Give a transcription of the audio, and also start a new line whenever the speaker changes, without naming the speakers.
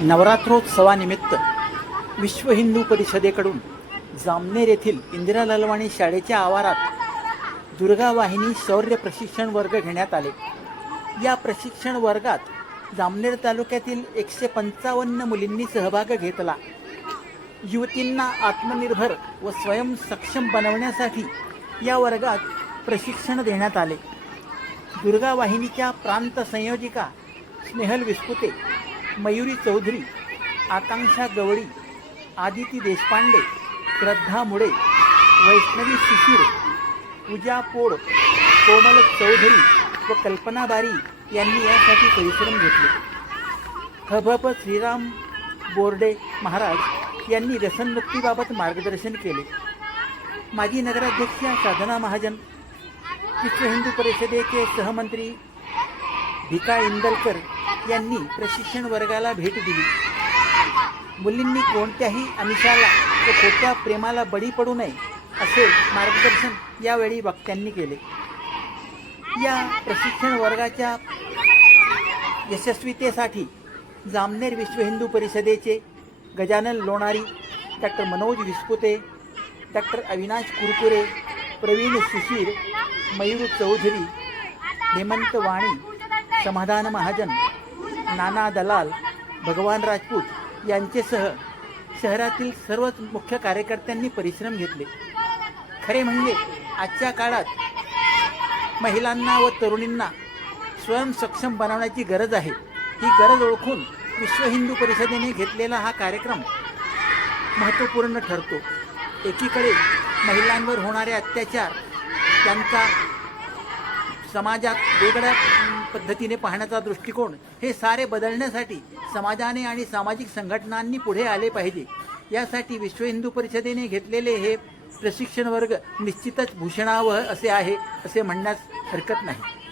नवरात्रोत्सवानिमित्त विश्व हिंदू परिषदेकडून जामनेर येथील इंदिरा ललवाणी शाळेच्या आवारात दुर्गा वाहिनी शौर्य प्रशिक्षण वर्ग घेण्यात आले. या प्रशिक्षण वर्गात जामनेर तालुक्यातील एकशे पंचावन्न मुलींनी सहभाग घेतला. युवतींना आत्मनिर्भर व स्वयं सक्षम बनवण्यासाठी या वर्गात प्रशिक्षण देण्यात आले. दुर्गा वाहिनीच्या प्रांत संयोजिका स्नेहल विस्पुते मयुरी चौधरी आकांक्षा गवळी आदिती देशपांडे श्रद्धा मुळे वैष्णवी शिशिर पूजा पोड कोमल चौधरी व कल्पना बारी यांनी यासाठी परिश्रम घेतले. हभप श्रीराम बोर्डे महाराज यांनी व्यसनमुक्तीबाबत मार्गदर्शन केले. माजी नगराध्यक्षा साधना महाजन विश्व हिंदू परिषदेचे सहमंत्री भिका इंदलकर यांनी प्रशिक्षण वर्गाला भेट दिली. मुलींनी कोणत्याही आमिषाला व खोट्या प्रेमाला बळी पडू नये असे मार्गदर्शन यावेळी वक्त्यांनी केले. या प्रशिक्षण वर्गाच्या यशस्वीतेसाठी जामनेर विश्व हिंदू परिषदेचे गजानन लोणारी डॉक्टर मनोज विस्पुते डॉक्टर अविनाश कुरकुरे प्रवीण सुशीर मयूर चौधरी हेमंत वाणी समाधान महाजन नाना दलाल भगवान राजपूत यांचेसह शहरातील सर्वच मुख्य कार्यकर्त्यांनी परिश्रम घेतले. खरे म्हणजे आजच्या काळात महिलांना व तरुणींना स्वयं सक्षम बनवण्याची गरज आहे. ही गरज ओळखून विश्व हिंदू परिषदेने घेतलेला हा कार्यक्रम महत्त्वपूर्ण ठरतो. एकीकडे महिलांवर होणारे अत्याचार त्यांचा समाजात वेगळ्या पद्धतीने पाहण्याचा दृष्टिकोन हे सारे बदलण्यासाठी समाजाने आणि सामाजिक संघटनांनी पुढे आले पाहिजे. यासाठी विश्व हिंदू परिषदेने घेतलेले हे प्रशिक्षण वर्ग निश्चितच भूषणावह असे आहे असे म्हणण्यास हरकत नाही.